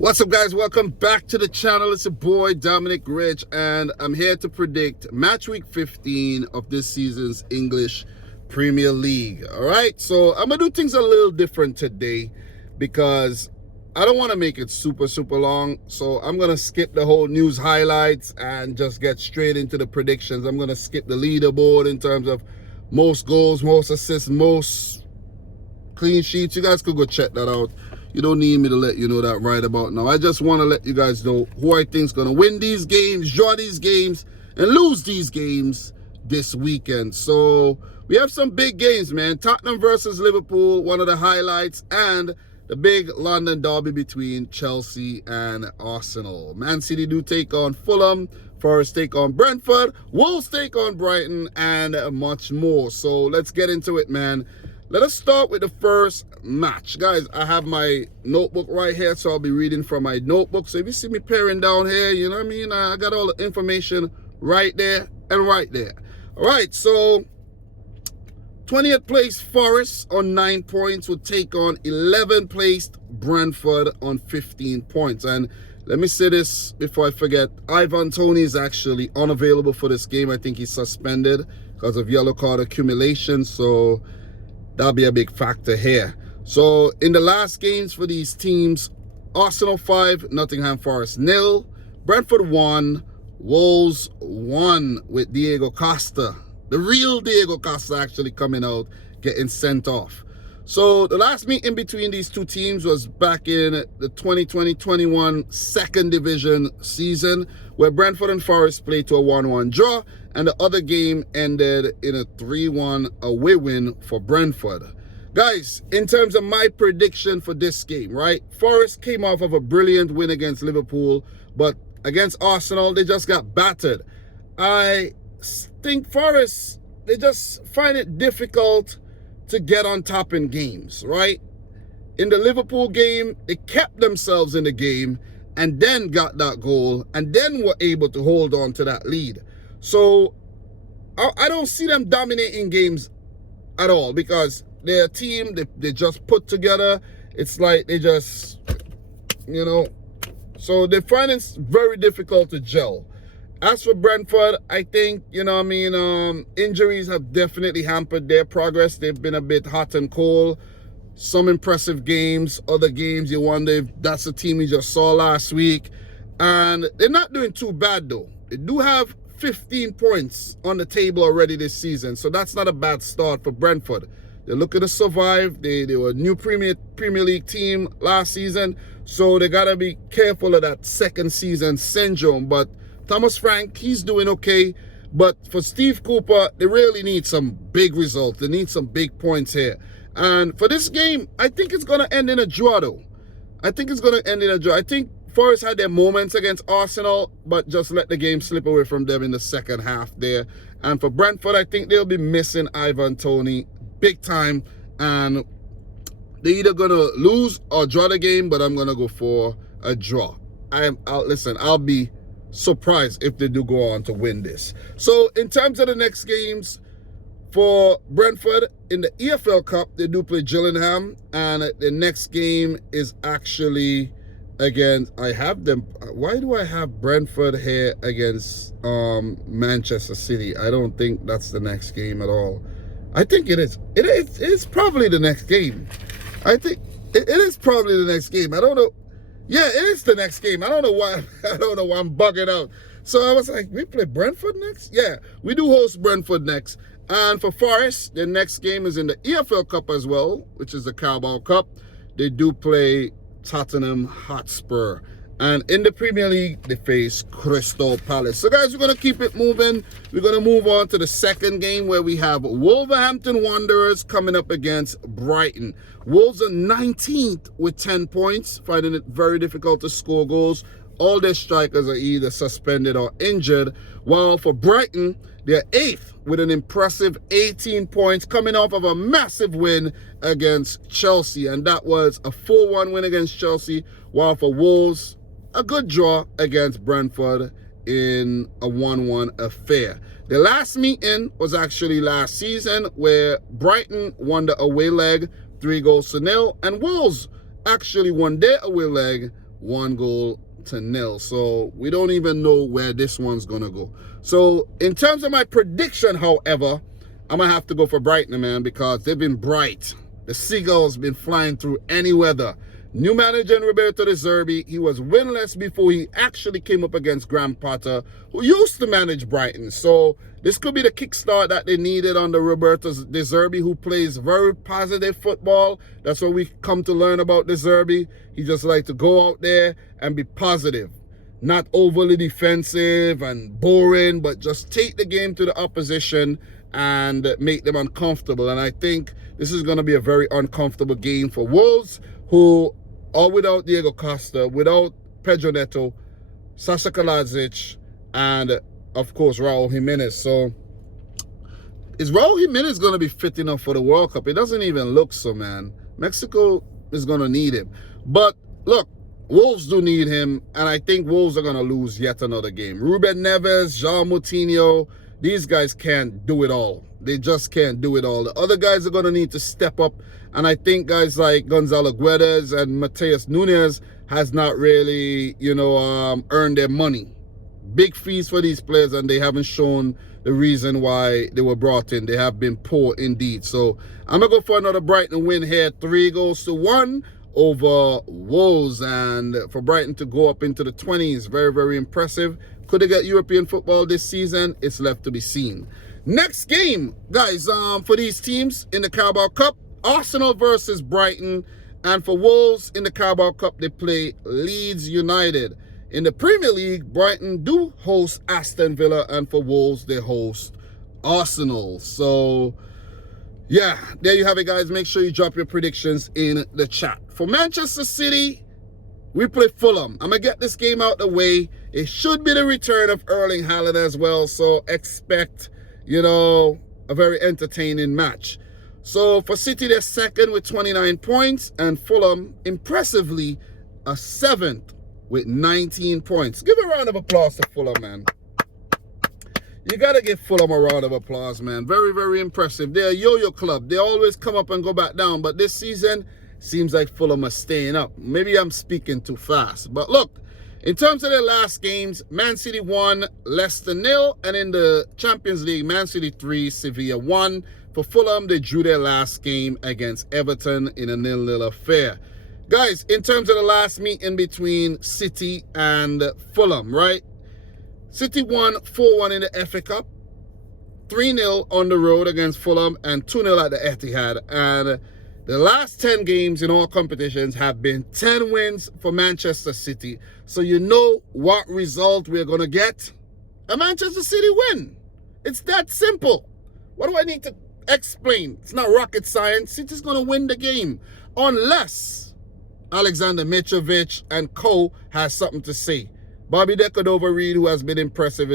What's up, guys? Welcome back to the channel. It's your boy Dominic Rich, and I'm here to predict match week 15 of this season's English Premier League. All right, so I'm gonna do things a little different today because I don't want to make it super long. So I'm gonna skip the whole news highlights and just get straight into the predictions. I'm gonna skip the leaderboard in terms of most goals, most assists, most clean sheets. You guys could go check that out. You don't need me to let you know that right about now. I just want to let you guys know who I think is going to win these games, draw these games, and lose these games this weekend. So we have some big games, man. Tottenham versus Liverpool, one of the highlights, and the big London derby between Chelsea and Arsenal. Man City do take on Fulham, Forest take on Brentford, Wolves take on Brighton, and much more. So let's get into it, man. Let us start with the first match. Guys, I have my notebook right here, so I'll be reading from my notebook. So if you see me paring down here, you know what I mean? I got all the information right there and right there. All right, so 20th place Forest on 9 points will take on 11th placed Brentford on 15 points. And let me say this before I forget. Ivan Toney is actually unavailable for this game. I think he's suspended because of yellow card accumulation. So that'll be a big factor here. So in the last games for these teams, Arsenal 5, Nottingham Forest 0, Brentford 1, Wolves 1 with Diego Costa. The real Diego Costa actually coming out, getting sent off. So the last meeting between these two teams was back in the 2020-21 second division season, where Brentford and Forest played to a 1-1 draw, and the other game ended in a 3-1 away win for Brentford. Guys, in terms of my prediction for this game, right? Forest came off of a brilliant win against Liverpool, but against Arsenal, they just got battered. I think Forest, they just find it difficult to get on top in games, right? In the Liverpool game, they kept themselves in the game and then got that goal and then were able to hold on to that lead. So I don't see them dominating games at all because they're a team, they just put together. It's like they just, you know, so they find it very difficult to gel. As for Brentford, I think, you know what I mean, injuries have definitely hampered their progress. They've been a bit hot and cold. Some impressive games, other games you wonder if that's the team you just saw last week. And they're not doing too bad, though. They do have 15 points on the table already this season, so that's not a bad start for Brentford. They're looking to survive. They were a new Premier League team last season, so they got to be careful of that second season syndrome. But Thomas Frank, he's doing okay. But for Steve Cooper, they really need some big results. They need some big points here. And for this game, I think it's going to end in a draw, though. I think it's going to end in a draw. I think Forest had their moments against Arsenal, but just let the game slip away from them in the second half there. And for Brentford, I think they'll be missing Ivan Toney big time. And they're either going to lose or draw the game, but I'm going to go for a draw. I'll be surprised if they do go on to win this. So in terms of the next games for Brentford in the EFL Cup, they do play Gillingham, and the next game is actually against, I have them, why do I have Brentford here against Manchester City? I don't think that's the next game at all. I think it is. It's probably the next game. I think it is probably the next game. I don't know. Yeah, it is the next game. I don't know why. I don't know why I'm bugging out. So I was like, we play Brentford next? Yeah, we do host Brentford next. And for Forest, their next game is in the EFL Cup as well, which is the Carabao Cup. They do play Tottenham Hotspur. And in the Premier League, they face Crystal Palace. So guys, we're going to keep it moving. We're going to move on to the second game where we have Wolverhampton Wanderers coming up against Brighton. Wolves are 19th with 10 points, finding it very difficult to score goals. All their strikers are either suspended or injured. While for Brighton, they're 8th with an impressive 18 points, coming off of a massive win against Chelsea. And that was a 4-1 win against Chelsea. While for Wolves, a good draw against Brentford in a 1-1 affair. The last meeting was actually last season, where Brighton won the away leg 3-0, and Wolves actually won their away leg 1-0. So we don't even know where this one's going to go. So in terms of my prediction, however, I'm going to have to go for Brighton, man, because they've been bright. The Seagulls been flying through any weather. New manager Roberto De Zerbi, he was winless before he actually came up against Graham Potter, who used to manage Brighton. So this could be the kickstart that they needed under Roberto De Zerbi, who plays very positive football. That's what we come to learn about De Zerbi. He just likes to go out there and be positive. Not overly defensive and boring, but just take the game to the opposition and make them uncomfortable. And I think this is going to be a very uncomfortable game for Wolves, who are without Diego Costa, without Pedro Neto, Sasha Kalajic, and of course Raul Jimenez. So is Raul Jimenez going to be fit enough for the World Cup? It doesn't even look so, man. Mexico is going to need him. But look, Wolves do need him, and I think Wolves are going to lose yet another game. Ruben Neves, João Moutinho, these guys can't do it all. They just can't do it all. The other guys are going to need to step up, and I think guys like Gonzalo Guedes and Mateus Nunes has not really, earned their money. Big fees for these players, and they haven't shown the reason why they were brought in. They have been poor indeed. So I'm going to go for another Brighton win here. 3-1 over Wolves, and for Brighton to go up into the 20s, very, very impressive. Could they get European football this season? It's left to be seen. Next game, guys, for these teams in the Carabao Cup, Arsenal versus Brighton. And for Wolves in the Carabao Cup, they play Leeds United. In the Premier League, Brighton do host Aston Villa, and for Wolves, they host Arsenal. So yeah, there you have it, guys. Make sure you drop your predictions in the chat. For Manchester City, we play Fulham. I'm going to get this game out the way. It should be the return of Erling Haaland as well. So expect, a very entertaining match. So for City, they're second with 29 points. And Fulham, impressively, a 7th with 19 points. Give a round of applause to Fulham, man. You got to give Fulham a round of applause, man. Very, very impressive. They're a yo-yo club. They always come up and go back down. But this season, seems like Fulham are staying up. Maybe I'm speaking too fast. But look, in terms of their last games, Man City 1, Leicester 0. And in the Champions League, Man City 3, Sevilla 1. For Fulham, they drew their last game against Everton in a 0-0 affair. Guys, in terms of the last meeting between City and Fulham, right? City won 4-1 in the FA Cup, 3-0 on the road against Fulham, and 2-0 at the Etihad. And the last 10 games in all competitions have been 10 wins for Manchester City. So you know what result we're going to get? A Manchester City win. It's that simple. What do I need to explain? It's not rocket science. City's going to win the game. Unless Alexander Mitrovic and co has something to say. Bobby De Cordova-Reid, who has been impressive,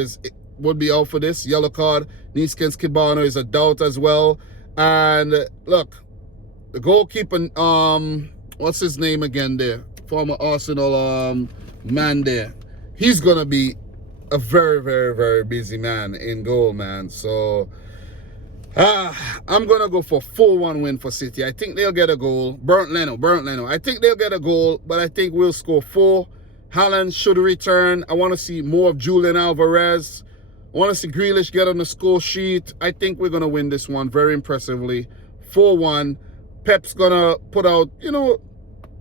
would be out for this. Yellow card. Neeskens Kibano is a doubt as well. And look, the goalkeeper, what's his name again there? Former Arsenal man there. He's going to be a very, very, very busy man in goal, man. So I'm going to go for 4-1 win for City. I think they'll get a goal. Bernd Leno. I think they'll get a goal, but I think we'll score 4. Haaland should return. I want to see more of Julian Alvarez. I want to see Grealish get on the score sheet. I think we're going to win this one very impressively. 4-1. Pep's going to put out,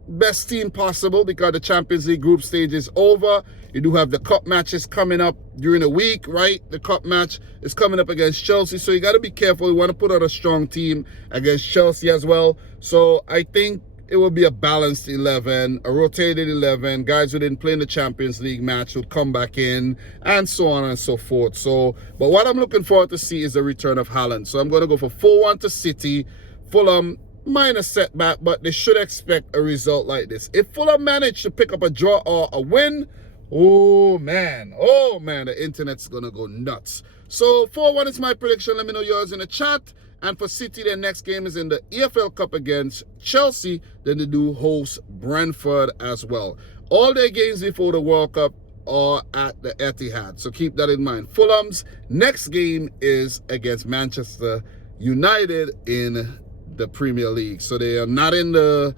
best team possible because the Champions League group stage is over. You do have the cup matches coming up during the week, right? The cup match is coming up against Chelsea. So you got to be careful. You want to put out a strong team against Chelsea as well. So I think it will be a balanced 11, a rotated 11. Guys who didn't play in the Champions League match would come back in, and so on and so forth. So, but what I'm looking forward to see is the return of Haaland. So I'm going to go for 4-1 to City. Fulham, minor setback, but they should expect a result like this. If Fulham manage to pick up a draw or a win, oh man, the internet's going to go nuts. So 4-1 is my prediction. Let me know yours in the chat. And for City, their next game is in the EFL Cup against Chelsea. Then they do host Brentford as well. All their games before the World Cup are at the Etihad. So keep that in mind. Fulham's next game is against Manchester United in the Premier League. So they are not in the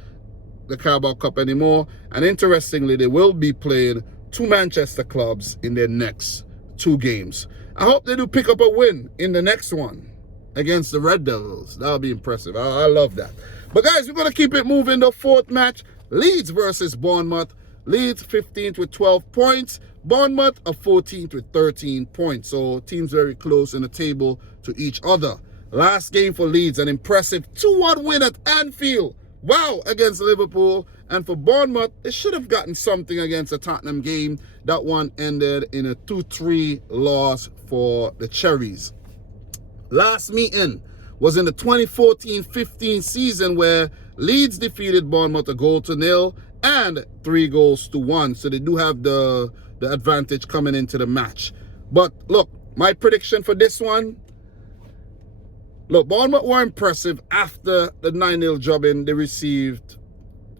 the Carabao Cup anymore. And interestingly, they will be playing 2 Manchester clubs in their next 2 games. I hope they do pick up a win in the next one against the Red Devils. That'll be impressive. I love that. But guys, we're going to keep it moving. The 4th match, Leeds versus Bournemouth. Leeds 15th with 12 points. Bournemouth are 14th with 13 points. So teams very close in the table to each other. Last game for Leeds, an impressive 2-1 win at Anfield. Wow, against Liverpool. And for Bournemouth, they should have gotten something against the Tottenham game. That one ended in a 2-3 loss for the Cherries. Last meeting was in the 2014-15 season where Leeds defeated Bournemouth 1-0 and 3-1. So they do have the advantage coming into the match. But look, my prediction for this one, look, Bournemouth were impressive after the 9-0 drubbing they received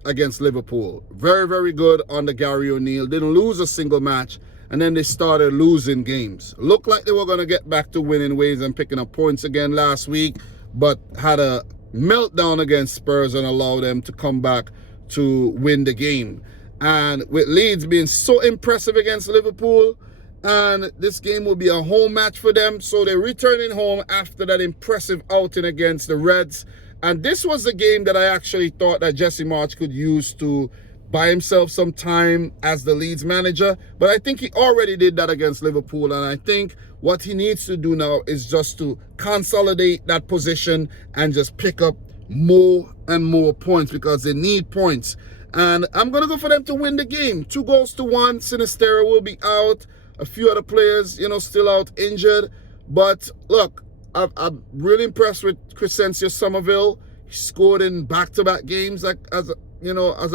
against Liverpool. Very, very good under Gary O'Neill. Didn't lose a single match, and then they started losing games. Looked like they were going to get back to winning ways and picking up points again last week, but had a meltdown against Spurs and allowed them to come back to win the game. And with Leeds being so impressive against Liverpool, and this game will be a home match for them, so they're returning home after that impressive outing against the Reds. And this was the game that I actually thought that Jesse Marsch could use to buy himself some time as the Leeds manager. But I think he already did that against Liverpool. And I think what he needs to do now is just to consolidate that position and just pick up more and more points, because they need points. And I'm going to go for them to win the game. 2-1. Sinistero will be out. A few other players, still out injured. But look, I'm really impressed with Crescencio Somerville. He scored in back-to-back games, as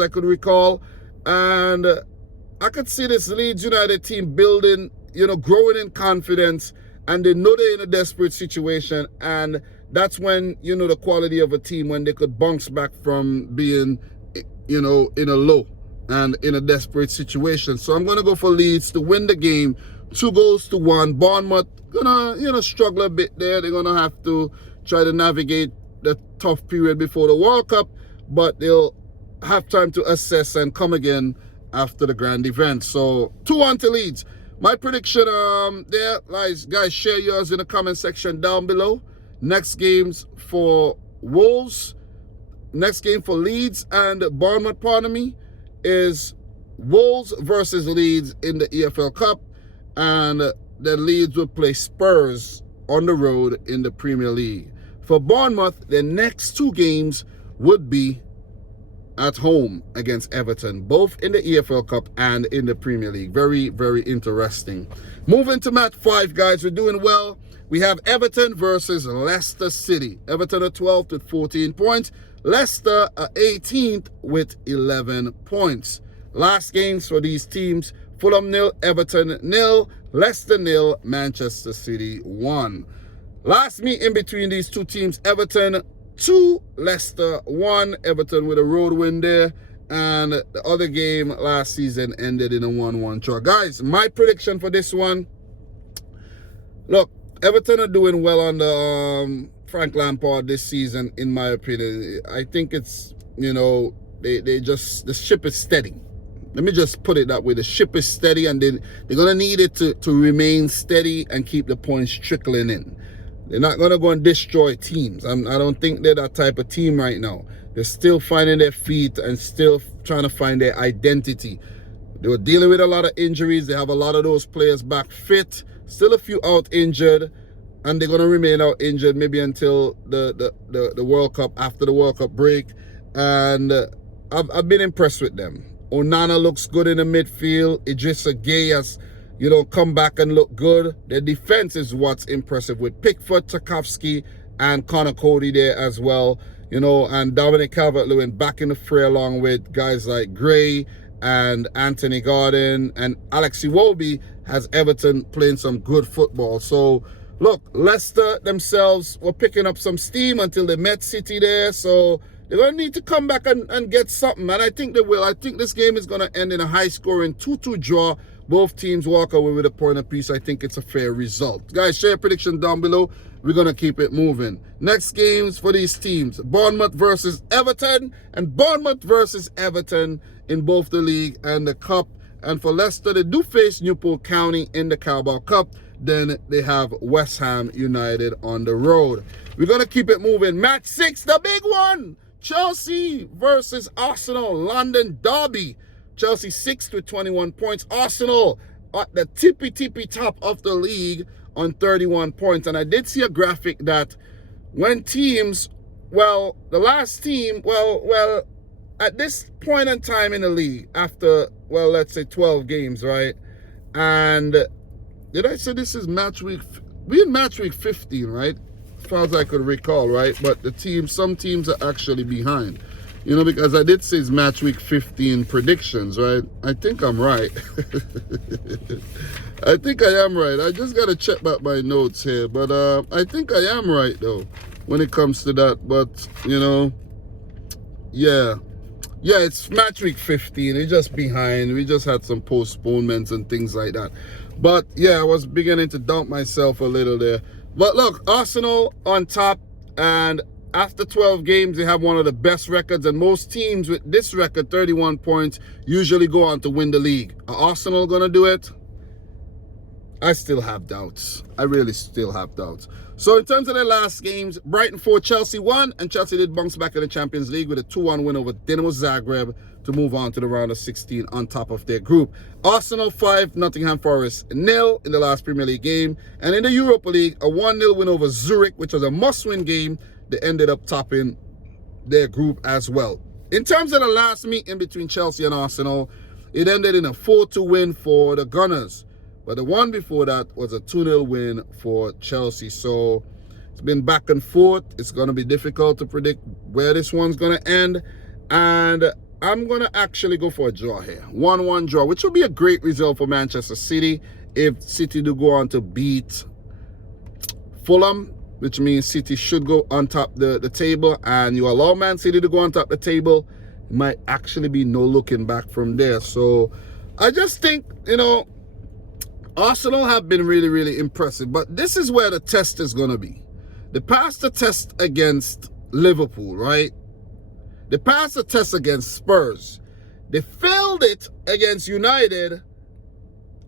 I could recall. And I could see this Leeds United team building, growing in confidence. And they know they're in a desperate situation. And that's when, the quality of a team, when they could bounce back from being, in a low and in a desperate situation. So I'm going to go for Leeds to win the game. 2-1. Bournemouth gonna struggle a bit there. They're gonna have to try to navigate the tough period before the World Cup, but they'll have time to assess and come again after the grand event. So 2-1 to Leeds. My prediction there, guys, share yours in the comment section down below. Next games for Wolves, next game for Leeds and Bournemouth, pardon me, is Wolves versus Leeds in the EFL Cup, and the Leeds will play Spurs on the road in the Premier League. For Bournemouth, their next 2 games would be at home against Everton, both in the EFL Cup and in the Premier League. Very, very interesting. Moving to match 5, guys. We're doing well. We have Everton versus Leicester City. Everton are 12th with 14 points. Leicester are 18th with 11 points. Last games for these teams: Fulham 0, Everton 0, Leicester 0, Manchester City 1. Last meeting between these two teams: Everton 2, Leicester 1. Everton with a road win there. And the other game last season ended in a 1-1 draw. Guys, my prediction for this one, look, Everton are doing well under Frank Lampard this season, in my opinion. I think it's, the ship is steady. Let me just put it that way. The ship is steady, and they're going to need it to remain steady and keep the points trickling in. They're not going to go and destroy teams. I don't think they're that type of team right now. They're still finding their feet and still trying to find their identity. They were dealing with a lot of injuries. They have a lot of those players back fit. Still a few out injured. And they're going to remain out injured maybe until the World Cup, after the World Cup break. And I've been impressed with them. Onana looks good in the midfield. Idrissa Gueye has, come back and look good. Their defense is what's impressive, with Pickford, Tarkowski, and Connor Cody there as well. And Dominic Calvert-Lewin back in the fray, along with guys like Gray and Anthony Gordon, and Alex Iwobi has Everton playing some good football. So look, Leicester themselves were picking up some steam until they met City there. So They're going to need to come back and get something, and I think they will. I think this game is going to end in a high-scoring 2-2 draw. Both teams walk away with a point apiece. I think it's a fair result. Guys, share your prediction down below. We're going to keep it moving. Next games for these teams. Bournemouth versus Everton, and Bournemouth versus Everton in both the league and the cup. And for Leicester, they do face Newport County in the Carabao Cup. Then they have West Ham United on the road. We're going to keep it moving. Match 6, the big one. Chelsea versus Arsenal, London derby. Chelsea 6th with 21 points. Arsenal at the tippy top of the league on 31 points. And I did see a graphic that when teams, well, the last team, well, at this point in time in the league, after, well, let's say 12 games, right? And did I say this is match week? We're in match week 15, right? As far as I could recall, right? But the team, some teams are actually behind. You know, because I did say it's match week 15 predictions, right? I think I'm right. I think I am right. I just got to check back my notes here. But I think I am right, though, when it comes to that. But, you know, yeah. Yeah, it's match week 15. It's just behind. We just had some postponements and things like that. But, yeah, I was beginning to doubt myself a little there. But, look, Arsenal on top, and after 12 games, they have one of the best records, and most teams with this record, 31 points, usually go on to win the league. Are Arsenal going to do it? I still have doubts. I really still have doubts. So in terms of their last games, Brighton 4, Chelsea 1, and Chelsea did bounce back in the Champions League with a 2-1 win over Dinamo Zagreb to move on to the round of 16 on top of their group. Arsenal 5, Nottingham Forest 0 in the last Premier League game. And in the Europa League, a 1-0 win over Zurich, which was a must-win game. They ended up topping their group as well. In terms of the last meeting between Chelsea and Arsenal, it ended in a 4-2 win for the Gunners. But the one before that was a 2-0 win for Chelsea. So it's been back and forth. It's going to be difficult to predict where this one's going to end. And I'm going to actually go for a draw here. 1-1 draw, which will be a great result for Manchester City if City do go on to beat Fulham, which means City should go on top the table. And you allow Man City to go on top the table, it might actually be no looking back from there. So I just think, you know, Arsenal have been really, really impressive. But this is where the test is going to be. They passed the test against Liverpool, right? They passed the test against Spurs. They failed it against United.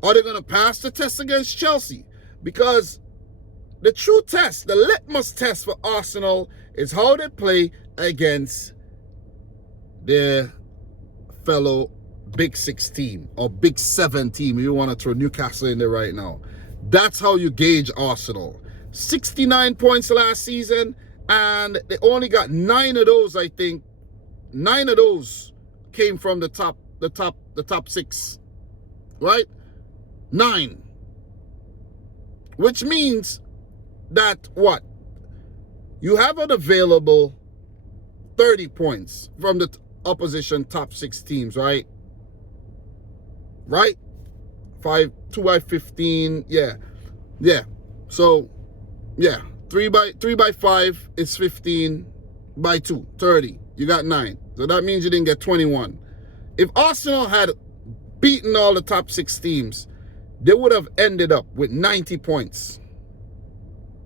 Are they going to pass the test against Chelsea? Because the true test, the litmus test for Arsenal is how they play against their fellow Big 6 team or Big 7 team, if you want to throw Newcastle in there right now. That's how you gauge Arsenal. 69 points last season, and they only got 9 of those, I think. 9 of those came from the top 6. Right? 9. Which means that what? You have an available 30 points from the opposition top 6 teams, right? Right? 2 by 15, yeah. So, yeah, 3 by 5 is 15 by 2, 30. You got 9. So that means you didn't get 21. If Arsenal had beaten all the top 6 teams, they would have ended up with 90 points.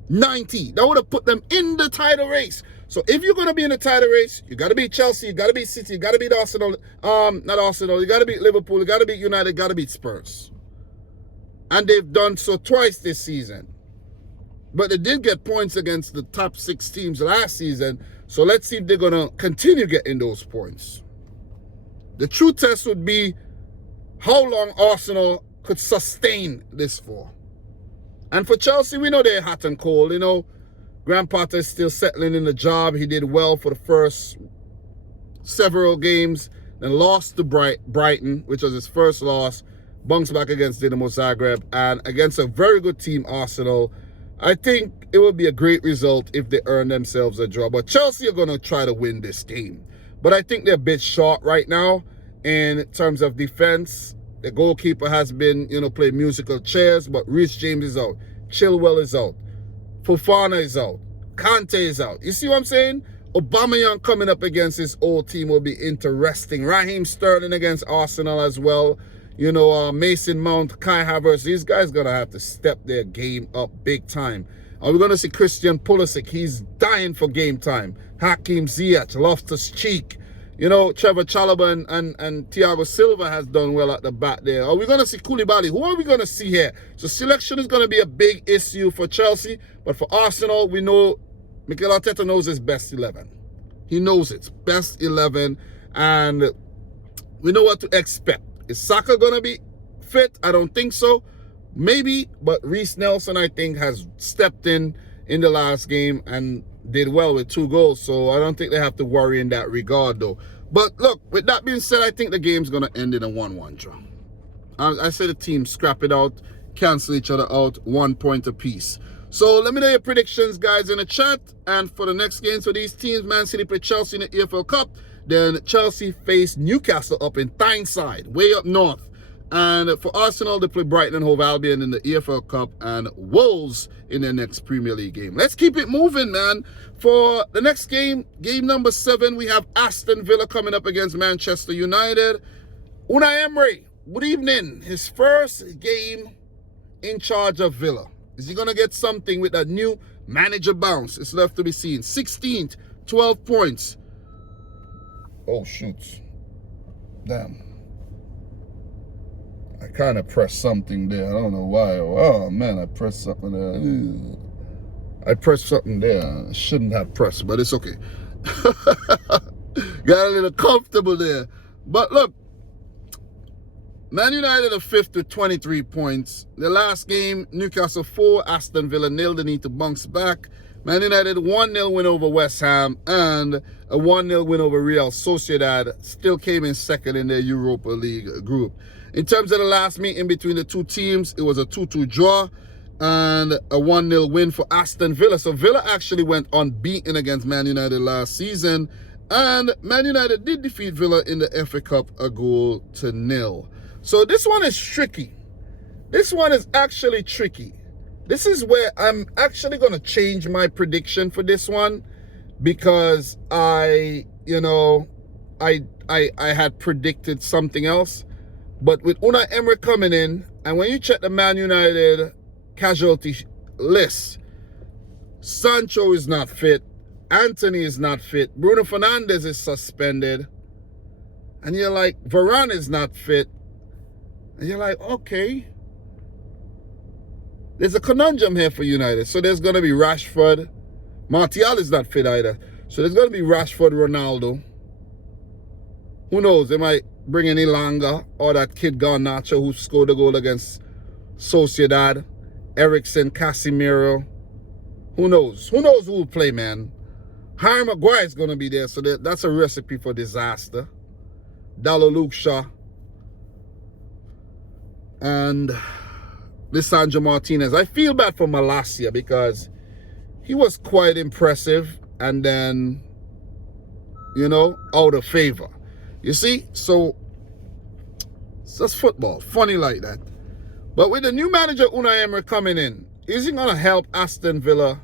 90. That would have put them in the title race. So if you're going to be in the title race, you got to beat Chelsea, you got to beat City, you got to beat Arsenal, not Arsenal, you got to beat Liverpool, you got to beat United, you got to beat Spurs. And they've done so twice this season. But they did get points against the top 6 teams last season. So let's see if they're going to continue getting those points. The true test would be how long Arsenal could sustain this for. And for Chelsea, we know they're hot and cold, you know. Graham Potter is still settling in the job. He did well for the first several games, then lost to Brighton, which was his first loss, bounced back against Dinamo Zagreb, and against a very good team, Arsenal. I think it would be a great result if they earn themselves a draw. But Chelsea are going to try to win this game. But I think they're a bit short right now in terms of defense. The goalkeeper has been, you know, playing musical chairs, but Reece James is out. Chilwell is out. Fofana is out. Kante is out. You see what I'm saying? Aubameyang coming up against his old team will be interesting. Raheem Sterling against Arsenal as well. You know, Mason Mount, Kai Havertz, these guys going to have to step their game up big time. Are we going to see Christian Pulisic? He's dying for game time. Hakim Ziyech, Loftus-Cheek. You know, Trevor Chalobah and Thiago Silva has done well at the back there. Are we going to see Koulibaly? Who are we going to see here? So selection is going to be a big issue for Chelsea. But for Arsenal, we know Mikel Arteta knows his best 11. He knows it's best 11. And we know what to expect. Is Saka going to be fit? I don't think so. Maybe. But Reece Nelson, I think, has stepped in the last game and did well with 2 goals, so I don't think they have to worry in that regard, though. But look, with that being said, I think the game's going to end in a 1-1 draw. I say the team scrap it out, cancel each other out, 1 point apiece. So let me know your predictions, guys, in the chat. And for the next games for these teams, Man City play Chelsea in the EFL Cup. Then Chelsea face Newcastle up in Tyneside, way up north. And for Arsenal, they play Brighton and Hove Albion in the EFL Cup and Wolves in their next Premier League game. Let's keep it moving, man. For the next game, game number 7, we have Aston Villa coming up against Manchester United. Unai Emery, good evening. His first game in charge of Villa. Is he going to get something with that new manager bounce? It's left to be seen. 16th, 12 points. Oh, shoot. Damn. I kind of pressed something there. I don't know why. Oh, man, I pressed something there. Ew. I pressed something there. I shouldn't have pressed, but it's okay. Got a little comfortable there. But look, Man United are 5th with 23 points. The last game, Newcastle 4, Aston Villa 0. They need to bounce back. Man United 1-0 win over West Ham and a 1-0 win over Real Sociedad. Still came in second in their Europa League group. In terms of the last meeting between the two teams, it was a 2-2 draw and a 1-0 win for Aston Villa. So Villa actually went unbeaten against Man United last season. And Man United did defeat Villa in the FA Cup 1-0. So this one is tricky. This one is actually tricky. This is where I'm actually going to change my prediction for this one, because I had predicted something else. But with Unai Emery coming in, and when you check the Man United casualty list, Sancho is not fit, Anthony is not fit, Bruno Fernandes is suspended, and you're like, Varane is not fit, and you're like, okay, there's a conundrum here for United. So there's going to be Rashford. Martial is not fit either. So there's going to be Rashford, Ronaldo. Who knows? They might bring in Ilanga or that kid Garnacho who scored a goal against Sociedad. Eriksen, Casemiro. Who knows? Who knows who will play, man? Harry Maguire is going to be there. So that's a recipe for disaster. Dalo Luke Shaw. And Lisandro Martinez. I feel bad for Malacia because he was quite impressive and then, out of favor. You see? So, it's just football. Funny like that. But with the new manager, Unai Emery, coming in, is he going to help Aston Villa,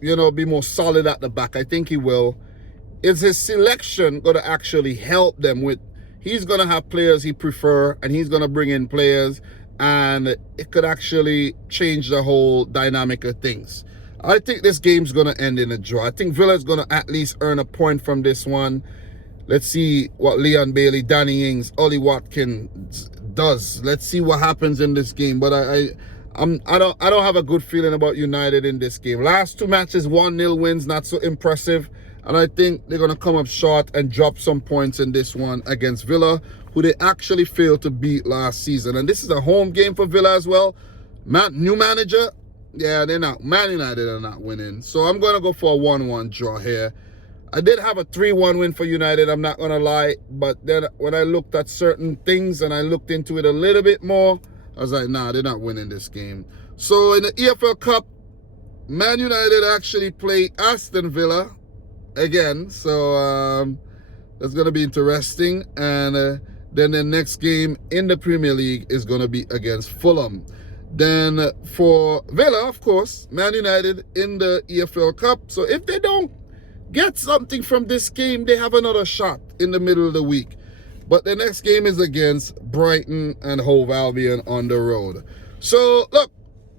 be more solid at the back? I think he will. Is his selection going to actually help them with, he's going to have players he prefer, and he's going to bring in players, and it could actually change the whole dynamic of things. I think this game's going to end in a draw. I think Villa is going to at least earn a point from this one. Let's see what Leon Bailey, Danny Ings, Ollie Watkins does. Let's see what happens in this game. But I don't have a good feeling about United in this game. Last 2 matches, 1-0 wins, not so impressive. And I think they're going to come up short and drop some points in this one against Villa, who they actually failed to beat last season. And this is a home game for Villa as well. New manager, yeah, they're not. Man United are not winning. So I'm going to go for a 1-1 draw here. I did have a 3-1 win for United, I'm not going to lie. But then when I looked at certain things and I looked into it a little bit more, I was like, nah, they're not winning this game. So in the EFL Cup, Man United actually play Aston Villa again. So that's going to be interesting. And then the next game in the Premier League is going to be against Fulham. Then for Villa, of course, Man United in the EFL Cup. So if they don't get something from this game. They have another shot in the middle of the week. But the next game is against Brighton and Hove Albion on the road. So, look,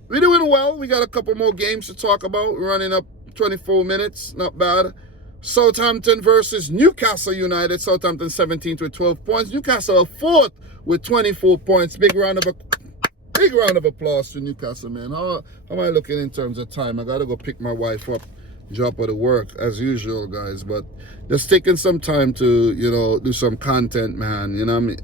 we're doing well. We got a couple more games to talk about. We're running up 24 minutes. Not bad. Southampton versus Newcastle United. Southampton 17th with 12 points. Newcastle 4th with 24 points. Big round of applause to Newcastle, man. How am I looking in terms of time? I got to go pick my wife up, drop her to work as usual, guys. But just taking some time to, do some content, man. You know what I mean?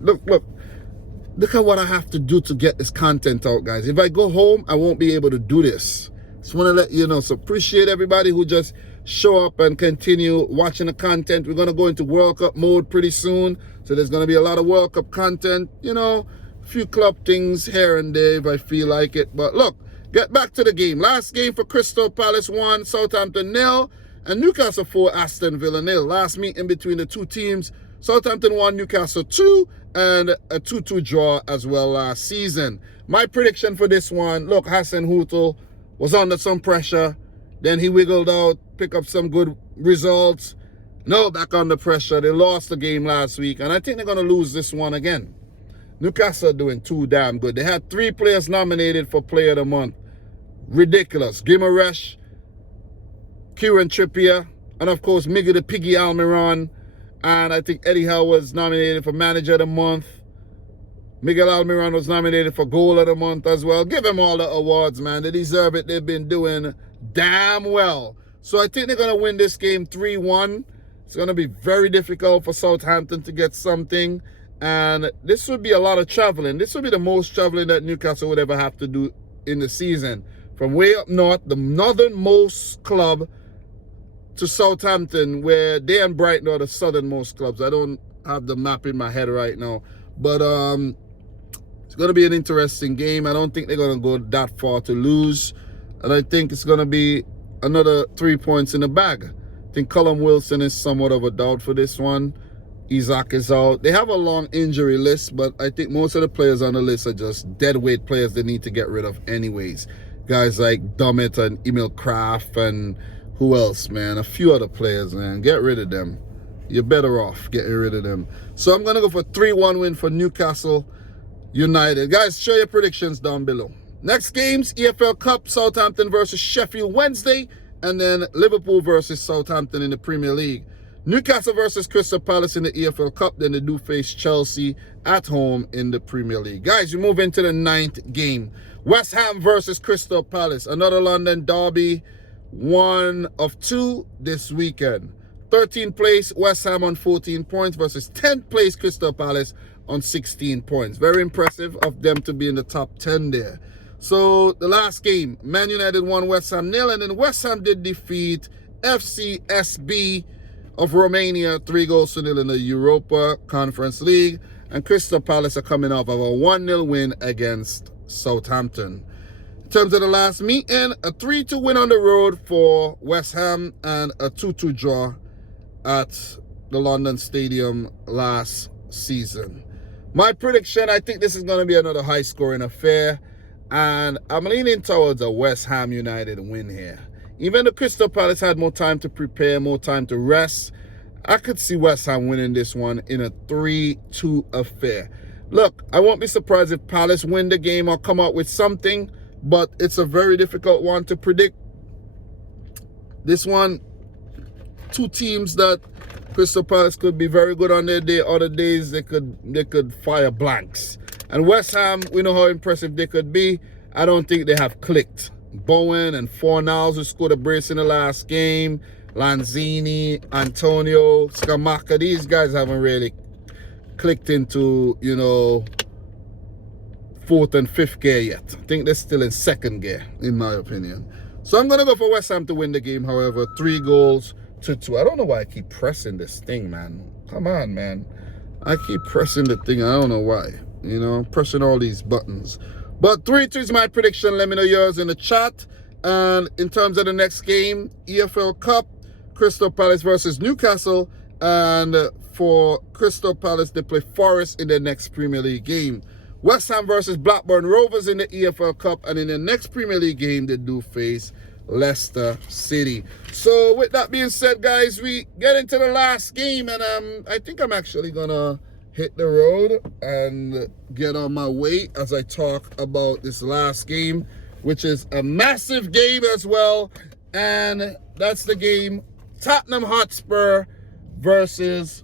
Look at what I have to do to get this content out, guys. If I go home, I won't be able to do this. Just want to let you know. So appreciate everybody who just show up and continue watching the content. We're going to go into World Cup mode pretty soon. So there's going to be a lot of World Cup content, a few club things here and there if I feel like it. But look, get back to the game. Last game for Crystal Palace 1, Southampton 0, and Newcastle 4, Aston Villa 0. Last meeting between the two teams, Southampton 1, Newcastle 2, and a 2-2 draw as well last season. My prediction for this one, look, Hassan Hutel was under some pressure. Then he wiggled out, picked up some good results. Now back under pressure. They lost the game last week, and I think they're going to lose this one again. Newcastle are doing too damn good. They had 3 players nominated for Player of the Month. Ridiculous. Gimaresh, Kieran Trippier, and of course Miguel the Piggy Almiron. And I think Eddie Howe was nominated for Manager of the Month. Miguel Almiron was nominated for Goal of the Month as well. Give them all the awards, man. They deserve it. They've been doing damn well. So I think they're going to win this game 3-1. It's going to be very difficult for Southampton to get something. And this would be a lot of traveling. This would be the most traveling that Newcastle would ever have to do in the season. From way up north, the northernmost club, to Southampton, where they and Brighton are the southernmost clubs. I don't have the map in my head right now. But it's going to be an interesting game. I don't think they're going to go that far to lose. And I think it's going to be another 3 points in the bag. I think Callum Wilson is somewhat of a doubt for this one. Isaac is out. They have a long injury list, but I think most of the players on the list are just deadweight players they need to get rid of anyways. Guys like Dummett and Emil Kraft and who else, man? A few other players, man. Get rid of them. You're better off getting rid of them. So I'm going to go for 3-1 win for Newcastle United. Guys, share your predictions down below. Next games, EFL Cup, Southampton versus Sheffield Wednesday, and then Liverpool versus Southampton in the Premier League. Newcastle versus Crystal Palace in the EFL Cup, then they do face Chelsea at home in the Premier League. Guys, we move into the 9th game. West Ham versus Crystal Palace, another London derby, 1 of 2 this weekend. 13th place West Ham on 14 points versus 10th place Crystal Palace on 16 points. Very impressive of them to be in the top 10 there. So the last game, Man United won, West Ham 0, and then West Ham did defeat FCSB of Romania 3-0 in the Europa Conference League, and Crystal Palace are coming off of a 1-0 win against Southampton. In terms of the last meeting, a 3-2 win on the road for West Ham and a 2-2 draw at the London Stadium last season. My prediction, I think this is going to be another high-scoring affair, and I'm leaning towards a West Ham United win here. Even though Crystal Palace had more time to prepare, more time to rest, I could see West Ham winning this one in a 3-2 affair. Look, I won't be surprised if Palace win the game or come out with something, but it's a very difficult one to predict. This one, two teams that Crystal Palace could be very good on their day. Other days they could fire blanks. And West Ham, we know how impressive they could be. I don't think they have clicked. Bowen and Fornals, who scored a brace in the last game, Lanzini, Antonio, Scamacca, these guys haven't really clicked into, 4th and 5th gear yet. I think they're still in 2nd gear, in my opinion. So I'm going to go for West Ham to win the game, however, 3-2. I don't know why I keep pressing this thing, man. Come on, man. I keep pressing the thing. I don't know why. I'm pressing all these buttons. But 3-2 is my prediction. Let me know yours in the chat. And in terms of the next game, EFL Cup, Crystal Palace versus Newcastle. And for Crystal Palace, they play Forest in their next Premier League game. West Ham versus Blackburn Rovers in the EFL Cup. And in the next Premier League game, they do face Leicester City. So with that being said, guys, we get into the last game, and I think I'm actually gonna hit the road and get on my way as I talk about this last game, which is a massive game as well, and that's the game Tottenham Hotspur versus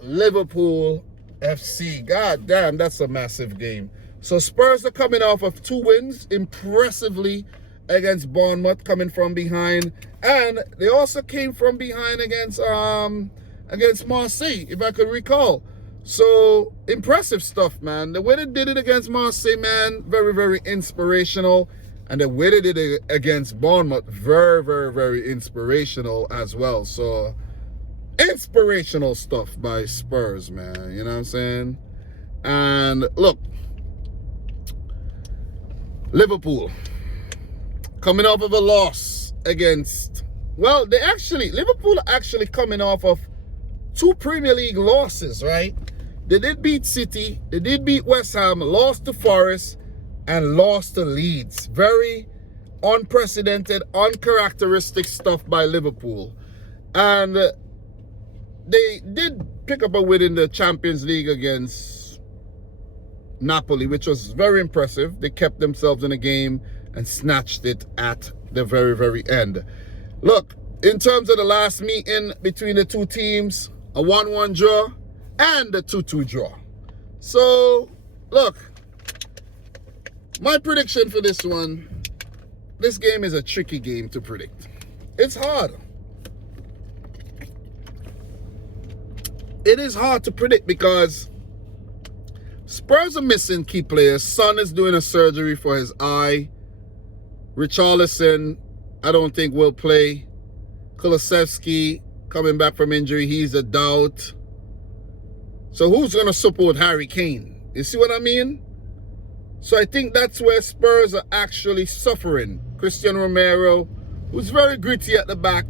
Liverpool FC. God damn, that's a massive game. So Spurs are coming off of 2 wins impressively against Bournemouth, coming from behind, and they also came from behind against Marseille, if I could recall. So impressive stuff, man. The way they did it against Marseille, man, very, very inspirational. And the way they did it against Bournemouth, very, very, very inspirational as well. So inspirational stuff by Spurs, man. You know what I'm saying? And look, Liverpool coming off of a loss against, well, Liverpool are actually coming off of 2 Premier League losses, right? They did beat City, they did beat West Ham, lost to Forest, and lost to Leeds. Very unprecedented, uncharacteristic stuff by Liverpool. And they did pick up a win in the Champions League against Napoli, which was very impressive. They kept themselves in the game and snatched it at the very, very end. Look, in terms of the last meeting between the 2 teams, a 1-1 draw and a 2-2 draw. So, look, my prediction for this one, this game is a tricky game to predict. It's hard. It is hard to predict because Spurs are missing key players. Son is doing a surgery for his eye. Richarlison, I don't think will play. Kulusevski coming back from injury, he's a doubt. So who's going to support Harry Kane? You see what I mean? So I think that's where Spurs are actually suffering. Christian Romero, who's very gritty at the back,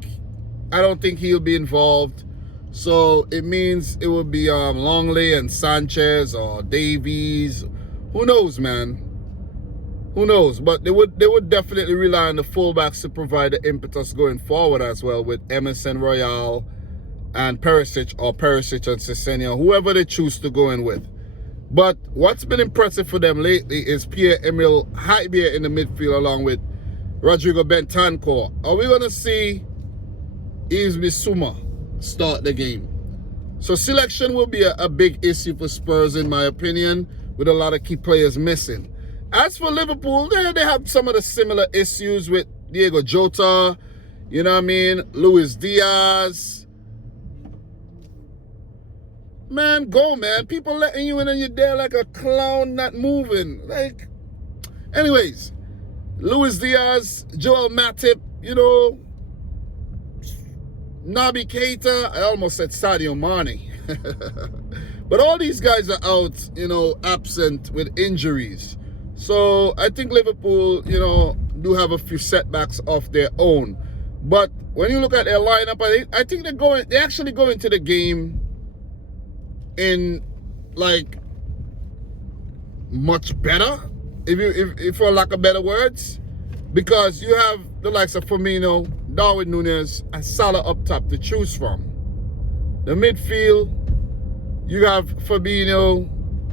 I don't think he'll be involved. So it means it will be Longley and Sanchez or Davies. Who knows, man? Who knows? But they would definitely rely on the fullbacks to provide the impetus going forward as well, with Emerson Royale and Perisic, or Perisic and Sessegnon, whoever they choose to go in with. But what's been impressive for them lately is Pierre-Emile Højbjerg in the midfield along with Rodrigo Bentancur. Are we going to see Yves Bissouma start the game? So selection will be a big issue for Spurs, in my opinion, with a lot of key players missing. As for Liverpool, they have some of the similar issues with Diego Jota, you know what I mean, Luis Diaz. Man, go, man. People letting you in and you're there like a clown not moving. Like, anyways, Luis Diaz, Joel Matip, you know, Naby Keita, I almost said Sadio Mane. But all these guys are out, you know, absent with injuries. So I think Liverpool, you know, do have a few setbacks of their own. But when you look at their lineup, I think they actually go into the game in like much better, if for lack of better words, because you have the likes of Firmino, Darwin Núñez, and Salah up top to choose from. The midfield, you have Fabinho,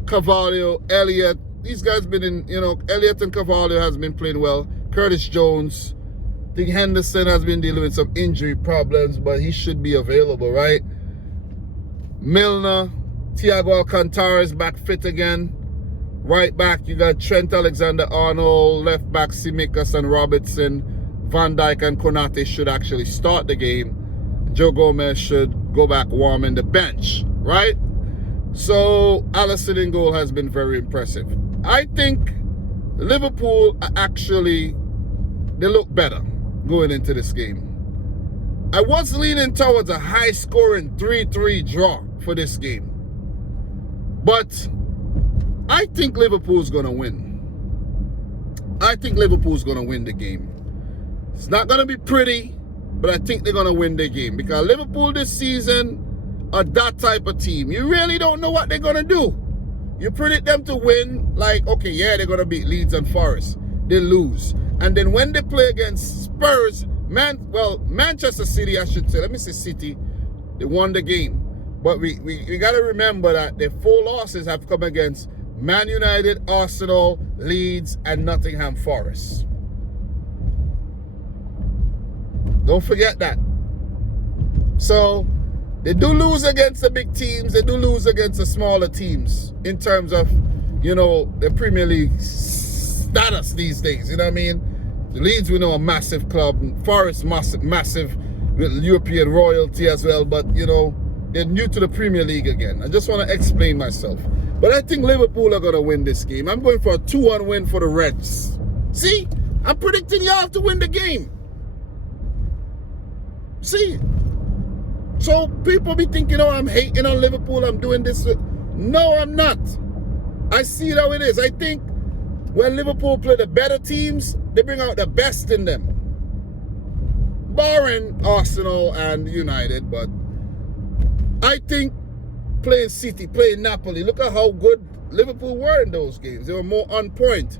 Carvalho, Elliott. These guys been in, you know, Elliott and Carvalho has been playing well. Curtis Jones, I think Henderson has been dealing with some injury problems, but he should be available, right? Milner, Thiago Alcantara is back fit again. Right back, you got Trent Alexander-Arnold. Left back, Tsimikas and Robertson. Van Dijk and Konate should actually start the game. Joe Gomez should go back warming the bench, right? So Alisson in goal has been very impressive. I think Liverpool are actually, they look better going into this game. I was leaning towards a high-scoring 3-3 draw for this game. But I think Liverpool's going to win. I think Liverpool's going to win the game. It's not going to be pretty, but I think they're going to win the game. Because Liverpool this season are that type of team. You really don't know what they're going to do. You predict them to win, like, okay, yeah, they're going to beat Leeds and Forest. They lose. And then when they play against Spurs, Manchester City, I should say, let me say City, they won the game. But we got to remember that their 4 losses have come against Man United, Arsenal, Leeds, and Nottingham Forest. Don't forget that. So, they do lose against the big teams. They do lose against the smaller teams in terms of, the Premier League status these days. You know what I mean? The Leeds, we know, a massive club. Forest, massive European royalty as well. But, they're new to the Premier League again. I just want to explain myself. But I think Liverpool are going to win this game. I'm going for a 2-1 win for the Reds. See? I'm predicting y'all to win the game. See? So people be thinking, oh, I'm hating on Liverpool, I'm doing this. No, I'm not. I see it how it is. I think when Liverpool play the better teams, they bring out the best in them. Barring Arsenal and United, but I think playing City, playing Napoli, look at how good Liverpool were in those games. They were more on point.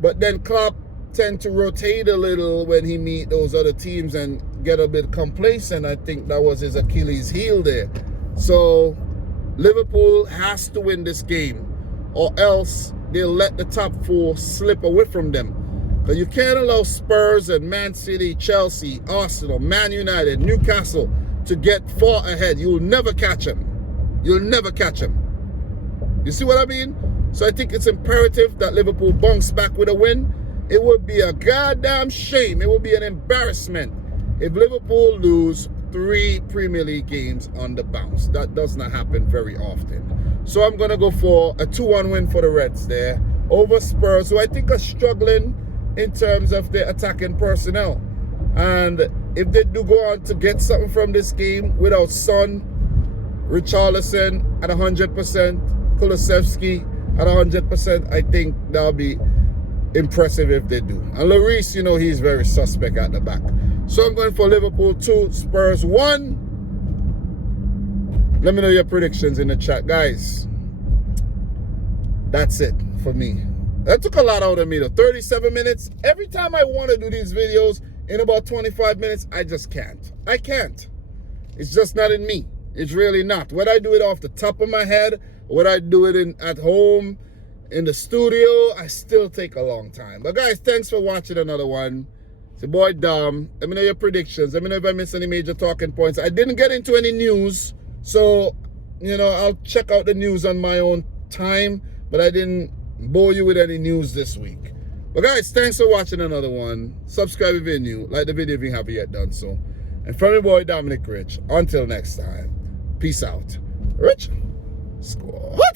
But then Klopp tend to rotate a little when he meet those other teams and get a bit complacent. I think that was his Achilles heel there. So Liverpool has to win this game, or else they'll let the top 4 slip away from them. Because you can't allow Spurs and Man City, Chelsea, Arsenal, Man United, Newcastle to get far ahead. You'll never catch them. You'll never catch them. You see what I mean? So I think it's imperative that Liverpool bounce back with a win. It would be a goddamn shame. It would be an embarrassment if Liverpool lose 3 Premier League games on the bounce. That does not happen very often. So I'm going to go for a 2-1 win for the Reds there over Spurs, who I think are struggling in terms of their attacking personnel. And if they do go on to get something from this game without Son, Richarlison at 100%, Kulusevski at 100%, I think that'll be impressive if they do. And Lloris, he's very suspect at the back. So I'm going for Liverpool 2, Spurs 1. Let me know your predictions in the chat, guys. That's it for me. That took a lot out of me, though. 37 minutes. Every time I want to do these videos in about 25 minutes, I just can't. I can't. It's just not in me. It's really not. Whether I do it off the top of my head, or whether I do it at home, in the studio, I still take a long time. But guys, thanks for watching another one. It's your boy Dom. Let me know your predictions. Let me know if I missed any major talking points. I didn't get into any news, so I'll check out the news on my own time, but I didn't bore you with any news this week. But guys, thanks for watching another one. Subscribe if you're new. Like the video if you haven't yet done so. And from your boy Dominic Rich, until next time, peace out. Rich Squad.